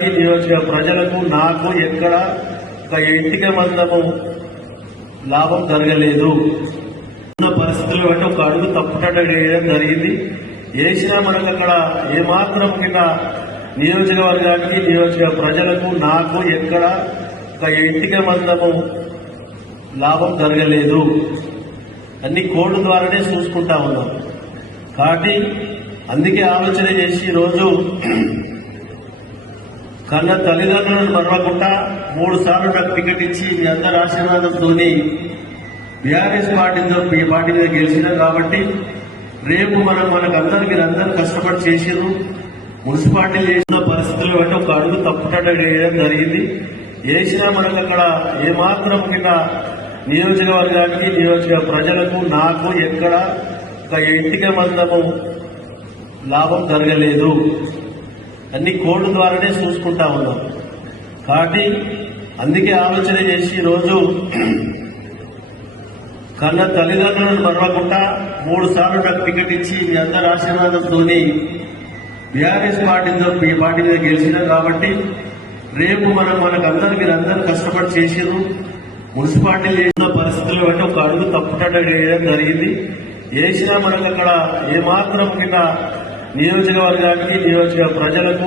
నియోజక ప్రజలకు నాకు ఎక్కడ ఒక ఇంటిక మందము లాభం జరగలేదు. ఉన్న పరిస్థితులు బట్టి ఒక అడుగు తప్పుటట్టు వేయడం జరిగింది. వేసినా మనకు అక్కడ ఏమాత్రం కింద నియోజకవర్గానికి నియోజక ప్రజలకు నాకు ఎక్కడ ఒక ఇంటిక మందము లాభం జరగలేదు. అన్ని కోడ్ల ద్వారానే చూసుకుంటా ఉన్నాం. కాబట్టి అందుకే ఆలోచన చేసి రోజు కన్న తల్లిదండ్రులను మరవకుండా 3 సార్లు నాకు టికెట్ ఇచ్చి మీ అందరి ఆశీర్వాదంతో బీఆర్ఎస్ పార్టీ మీద గెలిచినాం. కాబట్టి రేపు మనకందరూ మీరందరూ కష్టపడి చేసిర్రు. మున్సిపాలిటీ చేసిన పరిస్థితులు బట్టి ఒక అడుగు తప్పుటట్టు వేయడం జరిగింది. వేసినా మనకు అక్కడ ఏమాత్రం కింద నియోజకవర్గానికి నియోజక ప్రజలకు నాకు ఎక్కడ ఒక ఇంటిక మందము లాభం జరగలేదు. అన్ని కోడ్ల ద్వారానే చూసుకుంటా ఉన్నాం. కాబట్టి అందుకే ఆలోచన చేసి రోజు కన్న తల్లిదండ్రులను మరవకుండా 3 సార్లు నాకు టికెట్ ఇచ్చి మీ అందరి ఆశీర్వాదంతో బీఆర్ఎస్ పార్టీ మీద గెలిచినాం. కాబట్టి రేపు మనకందరూ మీరందరూ కష్టపడి చేసిర్రు. మున్సిపాలిటీ చేసిన పరిస్థితులు బట్టి ఒక అడుగు తప్పుటట్టు వేయడం జరిగింది. వేసినా మనకు అక్కడ ఏమాత్రం కింద నియోజకవర్గానికి నియోజక ప్రజలకు